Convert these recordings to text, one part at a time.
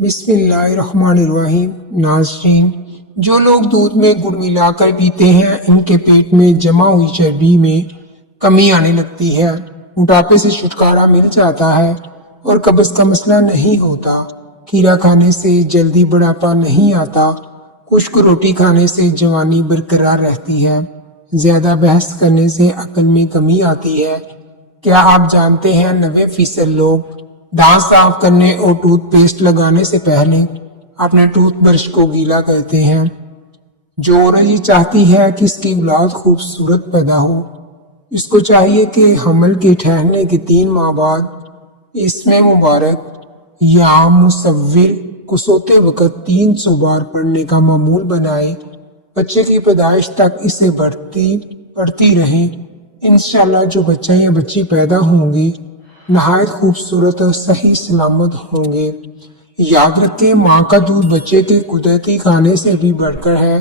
بسم اللہ الرحمن الرحیم۔ ناظرین، جو لوگ دودھ میں گڑ ملا کر پیتے ہیں ان کے پیٹ میں جمع ہوئی چربی میں کمی آنے لگتی ہے، موٹاپے سے چھٹکارا مل جاتا ہے اور قبض کا مسئلہ نہیں ہوتا۔ کھیرا کھانے سے جلدی بڑھاپا نہیں آتا۔ خشک روٹی کھانے سے جوانی برقرار رہتی ہے۔ زیادہ بحث کرنے سے عقل میں کمی آتی ہے۔ کیا آپ جانتے ہیں 90% لوگ دانت صاف کرنے اور ٹوتھ پیسٹ لگانے سے پہلے اپنے ٹوتھ برش کو گیلا کرتے ہیں؟ جو عورت یہ چاہتی ہے کہ اس کی اولاد خوبصورت پیدا ہو، اس کو چاہیے کہ حمل کے ٹھہرنے کے 3 ماہ بعد اسم مبارک یا مصور کو سوتے وقت 300 بار پڑھنے کا معمول بنائے۔ بچے کی پیدائش تک اسے پڑھتی رہیں۔ انشاءاللہ جو بچہ یا بچی پیدا ہوں گی نہایت خوبصورت اور صحیح سلامت ہوں گے۔ یاد رکھیں، ماں کا دودھ بچے کے قدرتی کھانے سے بھی بڑھ کر ہے۔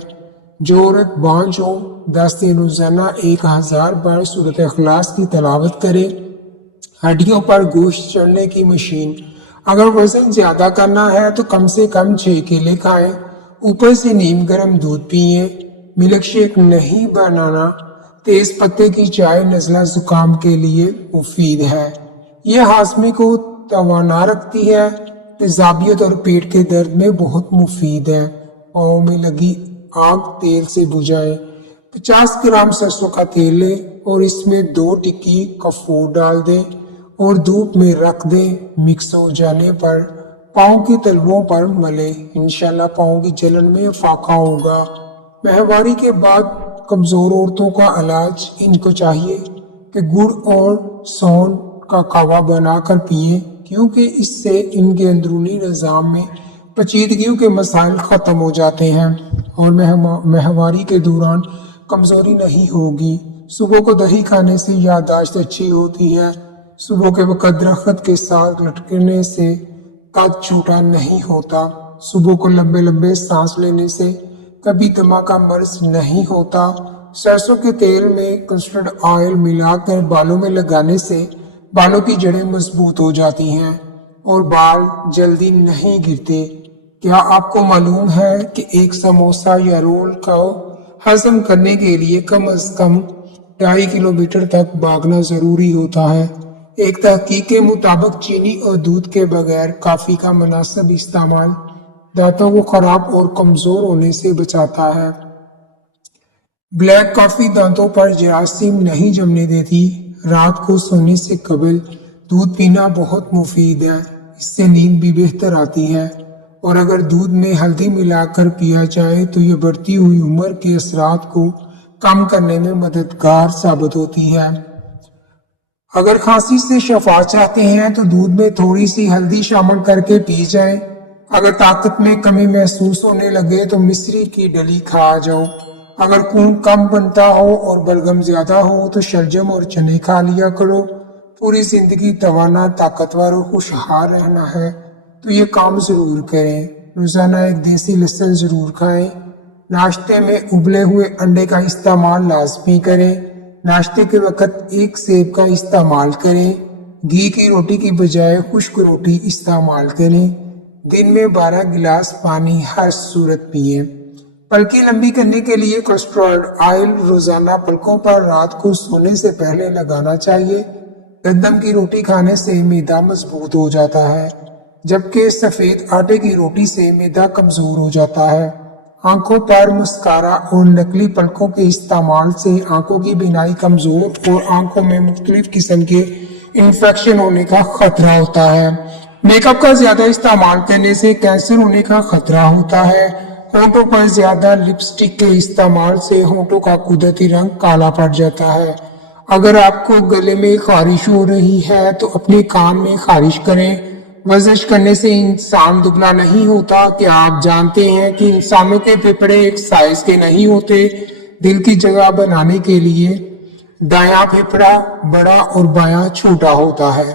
جو عورت بانجھ ہو 10 دن روزانہ 1000 بار سورۃ اخلاص کی تلاوت کرے۔ ہڈیوں پر گوشت چڑھنے کی مشین۔ اگر وزن زیادہ کرنا ہے تو کم سے کم 6 کیلے کھائیں، اوپر سے نیم گرم دودھ پئیں۔ ملک شیک نہیں بنانا۔ تیز پتے کی چائے نزلہ زکام کے لیے مفید ہے۔ یہ ہاضمے کو توانا رکھتی ہے، تیزابیت اور پیٹ کے درد میں بہت مفید ہے۔ پاؤں میں لگی آگ تیل سے بجھائیں۔ 50 گرام سرسوں کا تیل لیں اور اس میں 2 ٹکی کافور ڈال دیں اور دھوپ میں رکھ دیں۔ مکس ہو جانے پر پاؤں کی تلوؤں پر ملیں۔ انشاءاللہ پاؤں کی جلن میں افاقہ ہوگا۔ ماہواری کے بعد کمزور عورتوں کا علاج، ان کو چاہیے کہ گڑ اور سونڈ کا قہوہ بنا کر پئیں، کیونکہ اس سے ان کے اندرونی نظام میں پیچیدگیوں کے مسائل ختم ہو جاتے ہیں اور ماہواری کے دوران کمزوری نہیں ہوگی۔ صبح کو دہی کھانے سے یادداشت اچھی ہوتی ہے۔ صبح کے وقت درخت کے ساتھ لٹکنے سے قد چھوٹا نہیں ہوتا۔ صبح کو لمبے لمبے سانس لینے سے کبھی دمہ کا مرض نہیں ہوتا۔ سرسوں کے تیل میں کسٹرڈ آئل ملا کر بالوں میں لگانے سے بالوں کی جڑیں مضبوط ہو جاتی ہیں اور بال جلدی نہیں گرتے۔ کیا آپ کو معلوم ہے کہ ایک سموسہ یا رول کو ہضم کرنے کے لیے کم از کم 2.5 کلومیٹر تک بھاگنا ضروری ہوتا ہے؟ ایک تحقیق کے مطابق چینی اور دودھ کے بغیر کافی کا مناسب استعمال دانتوں کو خراب اور کمزور ہونے سے بچاتا ہے۔ بلیک کافی دانتوں پر جراثیم نہیں جمنے دیتی۔ رات کو سونے سے قبل دودھ پینا بہت مفید ہے، اس سے نیند بھی بہتر آتی ہے، اور اگر دودھ میں ہلدی ملا کر پیا جائے تو یہ بڑھتی ہوئی عمر کے اثرات کو کم کرنے میں مددگار ثابت ہوتی ہے۔ اگر کھانسی سے شفا چاہتے ہیں تو دودھ میں تھوڑی سی ہلدی شامل کر کے پی جائیں۔ اگر طاقت میں کمی محسوس ہونے لگے تو مصری کی ڈلی کھا جاؤ۔ اگر خون کم بنتا ہو اور بلغم زیادہ ہو تو شلجم اور چنے کھا لیا کرو۔ پوری زندگی توانا، طاقتور اور خوشحال رہنا ہے تو یہ کام ضرور کریں۔ روزانہ 1 دیسی لہسن ضرور کھائیں۔ ناشتے میں ابلے ہوئے انڈے کا استعمال لازمی کریں۔ ناشتے کے وقت 1 سیب کا استعمال کریں۔ گھی کی روٹی کی بجائے خشک روٹی استعمال کریں۔ دن میں 12 گلاس پانی ہر صورت پئیں۔ پلکیں لمبی کرنے کے لیے کسٹرڈ آئل روزانہ پلکوں پر رات کو سونے سے پہلے لگانا چاہیے۔ گندم کی روٹی کھانے سے معدہ مضبوط ہو جاتا ہے، جبکہ سفید آٹے کی روٹی سے معدہ کمزور ہو جاتا ہے۔ آنکھوں پر مسکارا اور نکلی پلکوں کے استعمال سے آنکھوں کی بینائی کمزور اور آنکھوں میں مختلف قسم کے انفیکشن ہونے کا خطرہ ہوتا ہے۔ میک اپ کا زیادہ استعمال کرنے سے کینسر ہونے کا خطرہ ہوتا ہے۔ ہونٹوں پر زیادہ لپسٹک کے استعمال سے ہونٹوں کا قدرتی رنگ کالا پڑ جاتا ہے۔ اگر آپ کو گلے میں خارش ہو رہی ہے تو اپنے کان میں خارش کریں۔ ورزش کرنے سے انسان دبلا نہیں ہوتا۔ کیا آپ جانتے ہیں کہ انسانوں کے پھیپھڑے ایک سائز کے نہیں ہوتے؟ دل کی جگہ بنانے کے لیے دایاں پھیپھڑا بڑا اور بایاں چھوٹا ہوتا ہے۔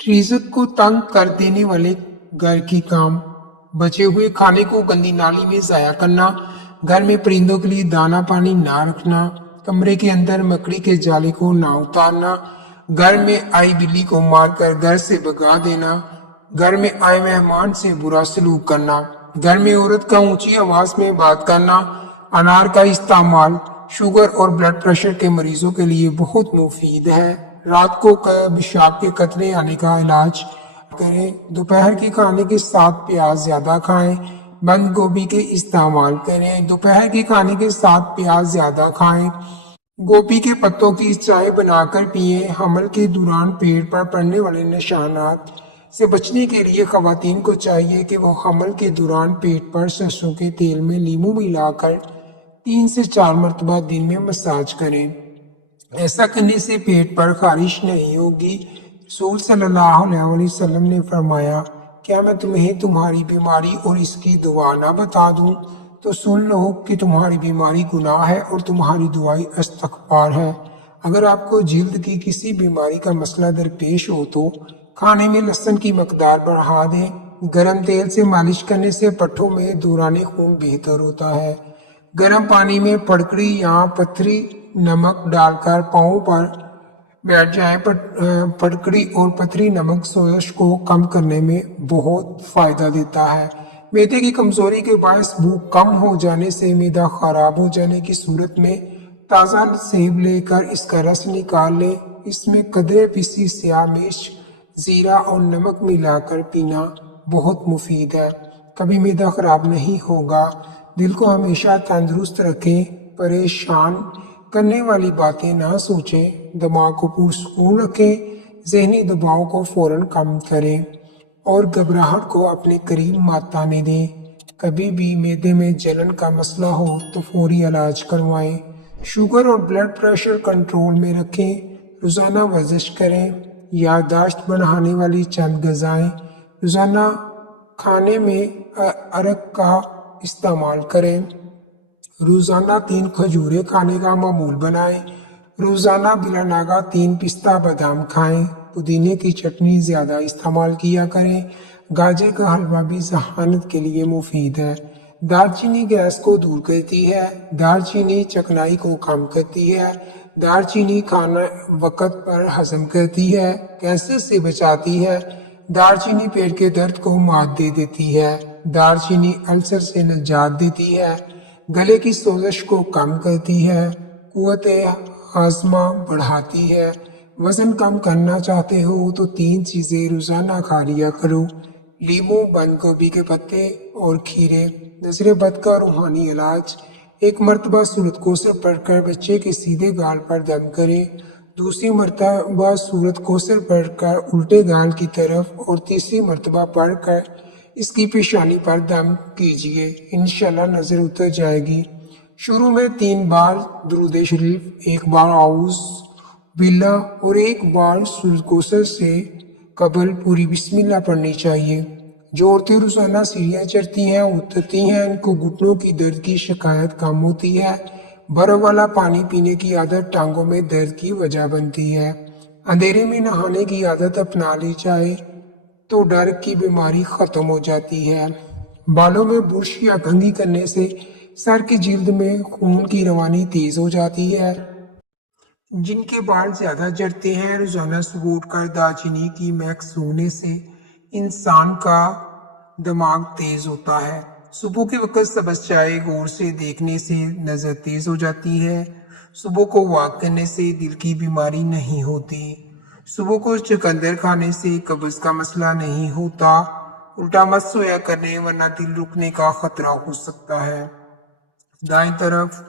رزق کو تنگ کر دینے والے گھر کی کام: بچے ہوئے کھانے کو گندی نالی میں ضائع کرنا، گھر میں پرندوں کے لیے دانہ پانی نہ رکھنا، کمرے کے اندر مکڑی کے جالے کو نہ اتارنا، گھر میں آئی بلی کو مار کر گھر سے بھگا دینا، گھر میں آئے مہمان سے برا سلوک کرنا، گھر میں عورت کا اونچی آواز میں بات کرنا، انار کا استعمال شوگر اور بلڈ پریشر کے مریضوں کے لیے بہت مفید ہے۔ رات کو پیشاب کے قطرے آنے کا علاج کریں۔ دوپہر کے کھانے کے ساتھ پیاز زیادہ کھائیں۔ بند گوبھی کے استعمال کریں۔ دوپہر کے کھانے کے ساتھ پیاز زیادہ کھائیں۔ گوبھی کے پتوں کی چائے بنا کر پئیں۔ حمل کے دوران پیٹ پر پڑنے والے نشانات سے بچنے کے لیے خواتین کو چاہیے کہ وہ حمل کے دوران پیٹ پر سرسوں کے تیل میں لیموں ملا کر 3 سے 4 مرتبہ دن میں مساج کریں۔ ایسا کرنے سے پیٹ پر خارش نہیں ہوگی۔ رسول صلی اللہ علیہ وسلم نے فرمایا، کیا میں تمہیں تمہاری بیماری اور اس کی دوا نہ بتا دوں؟ تو سن لو کہ تمہاری بیماری گناہ ہے اور تمہاری دعائی استغفار ہے۔ اگر آپ کو جلد کی کسی بیماری کا مسئلہ درپیش ہو تو کھانے میں لہسن کی مقدار بڑھا دیں۔ گرم تیل سے مالش کرنے سے پٹھوں میں دوران خون بہتر ہوتا ہے۔ گرم پانی میں پھٹکڑی یا پتھری نمک ڈال کر پاؤں پر بیٹھ جائیں۔ پھٹکڑی اور پتھری نمک سوزش کو کم کرنے میں بہت فائدہ دیتا ہے۔ معدے کی کمزوری کے باعث بھوک کم ہو جانے سے معدہ خراب ہو جانے کی صورت میں تازہ سیب لے کر اس کا رس نکال لیں۔ اس میں قدرے پیسی سیاہ مرچ، زیرہ اور نمک ملا کر پینا بہت مفید ہے۔ کبھی معدہ خراب نہیں ہوگا۔ دل کو ہمیشہ تندرست رکھیں۔ پریشان کرنے والی باتیں نہ سوچیں۔ دماغ کو پرسکون رکھیں۔ ذہنی دباؤ کو فوراً کم کریں اور گھبراہٹ کو اپنے قریب مت آنے دیں۔ کبھی بھی معدے میں جلن کا مسئلہ ہو تو فوری علاج کروائیں۔ شوگر اور بلڈ پریشر کنٹرول میں رکھیں۔ روزانہ ورزش کریں۔ یادداشت بڑھانے والی چند غذائیں۔ روزانہ کھانے میں ارک کا استعمال کریں۔ روزانہ 3 کھجوریں کھانے کا معمول بنائیں۔ روزانہ بلا ناغہ 3 پستہ بادام کھائیں۔ پودینے کی چٹنی زیادہ استعمال کیا کریں۔ گاجر کا حلوہ بھی ذہانت کے لیے مفید ہے۔ دار چینی گیس کو دور کرتی ہے۔ دار چینی چکنائی کو کم کرتی ہے۔ دار چینی کھانا وقت پر ہضم کرتی ہے۔ کینسر سے بچاتی ہے۔ دار چینی پیٹ کے درد کو مات دے دیتی ہے۔ دار چینی السر سے نجات دیتی ہے۔ گلے کی سوزش کو کم کرتی ہے۔ قوت ہاضمہ بڑھاتی ہے۔ وزن کم کرنا چاہتے ہو تو 3 چیزیں روزانہ کھا لیا کرو: لیموں، بند گوبھی کے پتے اور کھیرے۔ نظر بد کا روحانی علاج: 1 مرتبہ سورۃ کوثر پڑھ کر بچے کے سیدھے گال پر دم کریں۔ دوسری مرتبہ سورۃ کوثر پڑھ کر الٹے گال کی طرف اور تیسری مرتبہ پڑھ کر اس کی پیشانی پر دم کیجیے۔ انشاءاللہ نظر اتر جائے گی۔ شروع میں 3 بار درود شریف، 1 بار اعوذ باللہ اور 1 بار سورۃ کوثر سے قبل پوری بسم اللہ پڑھنی چاہیے۔ جو عورتیں روزانہ سیڑھیاں چڑھتی ہیں اترتی ہیں، ان کو گھٹنوں کی درد کی شکایت کم ہوتی ہے۔ برف والا پانی پینے کی عادت ٹانگوں میں درد کی وجہ بنتی ہے۔ اندھیرے میں نہانے کی عادت اپنا لی جائے تو ڈر کی بیماری ختم ہو جاتی ہے۔ بالوں میں برش یا کنگھی کرنے سے سر کی جلد میں خون کی روانی تیز ہو جاتی ہے۔ جن کے بال زیادہ جھڑتے ہیں، روزانہ صبح اٹھ کر دارچینی کی مہک سونگھنے سے انسان کا دماغ تیز ہوتا ہے۔ صبح کے وقت سبز چائے غور سے دیکھنے سے نظر تیز ہو جاتی ہے۔ صبح کو واک کرنے سے دل کی بیماری نہیں ہوتی۔ صبح کو چقندر کھانے سے قبض کا مسئلہ نہیں ہوتا۔ الٹا مت سویا کریں ورنہ دل رکنے کا خطرہ ہو سکتا ہے۔ دائیں طرف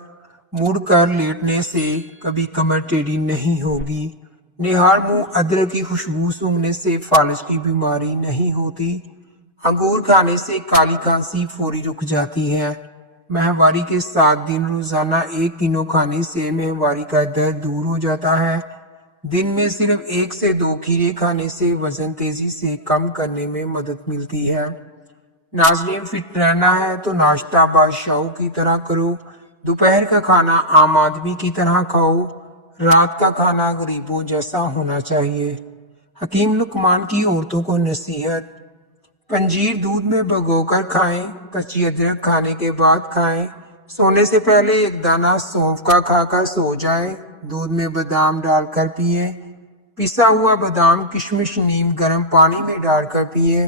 مڑ کر لیٹنے سے کبھی کمر ٹیڑھی نہیں ہوگی۔ نہار منہ ادرک کی خوشبو سونگھنے سے فالج کی بیماری نہیں ہوتی۔ انگور کھانے سے کالی کھانسی فوری رک جاتی ہے۔ ماہواری کے 7 دن روزانہ 1 کینو کھانے سے ماہواری کا درد دور ہو جاتا ہے۔ دن میں صرف 1 سے 2 کھیرے کھانے سے وزن تیزی سے کم کرنے میں مدد ملتی ہے۔ ناظرین، فٹ رہنا ہے تو ناشتہ بادشاہوں کی طرح کرو۔ دوپہر کا کھانا عام آدمی کی طرح کھاؤ۔ رات کا کھانا غریبوں جیسا ہونا چاہیے۔ حکیم لقمان کی عورتوں کو نصیحت: پنجیر دودھ میں بھگو کر کھائیں۔ کچی ادرک کھانے کے بعد کھائیں۔ سونے سے پہلے 1 دانہ سونف کا کھا کر سو جائیں۔ دودھ میں بادام ڈال کر پئیں۔ پسا ہوا بادام، کشمش نیم گرم پانی میں ڈال کر پئیں۔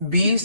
20